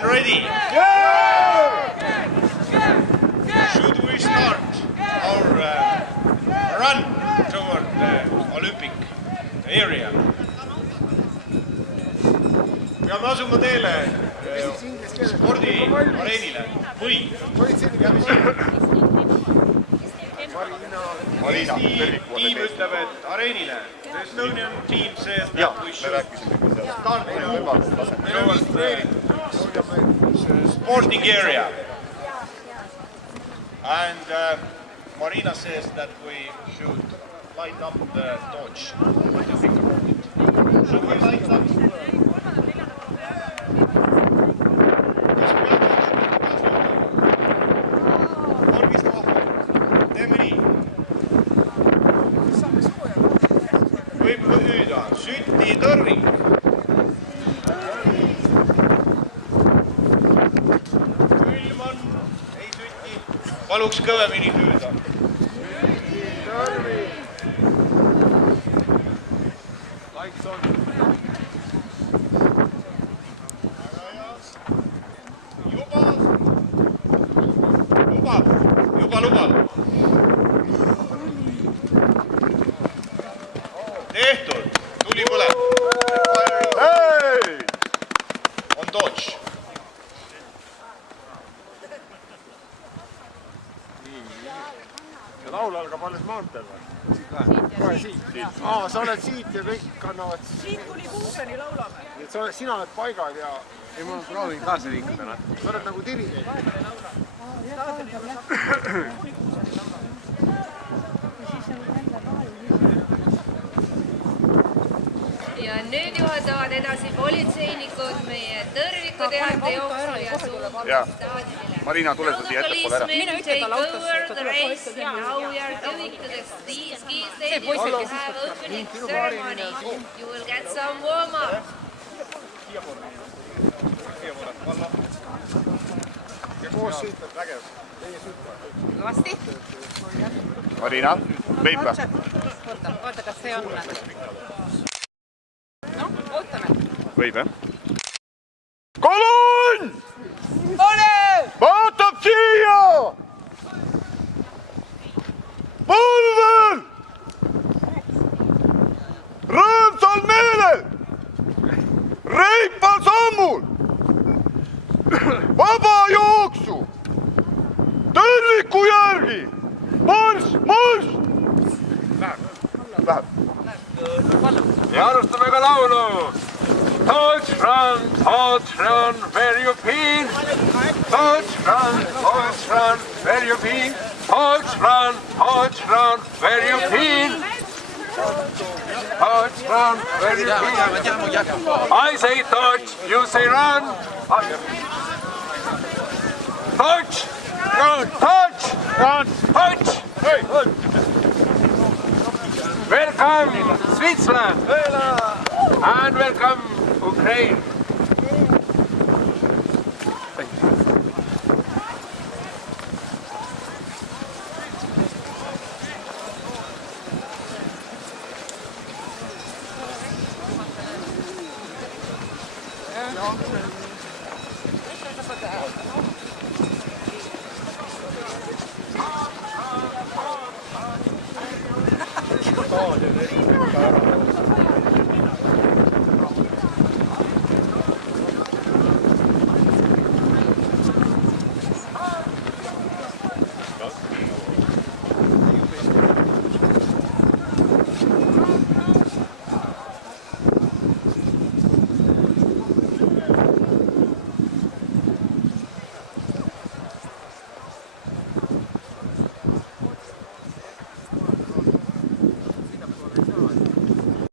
everyone ready? Should we start our run toward the Olympic area? Peame asuma teele spordiareenile või peame siin? Eesti tiim ütleb, et areenile. The Estonian team says that we should start sporting area. And Marina says that we should light up the torch. What do you think about it? Should we light up? Võib hüüda, süti tõrving. Külm on, ei süti. Paluks kõvemini hüüda. Süti tõrving. Laiks on. Lubab. Tehtud, tuli põleb. On torch. Ja laul algab alles maanteel või? Siit. Sa oled siit ja kõik kannavad. Siit kuni Kuuseni laulame. Sina oled paigad ja... Ei, ma proovin kaasa liikuda. Sa oled nagu dirigent. Ja nüüd juhatavad edasi politseinikud meie tõrvikutehande jooksu ja suuvad staadionile. Marina, tule sa siia ettepoole ära. Mine take over the race and now we are going to the ski stadium to have opening ceremony. You will get some warm up. Ja koos sõitad vägev. Lavasti? Marina, veib või? Oota, kas see on? No, ootame. Võib või? Kolonn! Ole! Vaatab siia! Põlvel! Rõõmsal meelel! Reipal sammul! Vaba jooksu! Tõrviku järgi! Marss! Läheb. Ja alustame ka laulu. Torch run, where you been? Torch run, where you been? Torch run, where you been? Torch run, where you been? I say torch, you say run. Torch, run, torch. Hey. Welcome Switzerland and welcome Ukraine. Staadion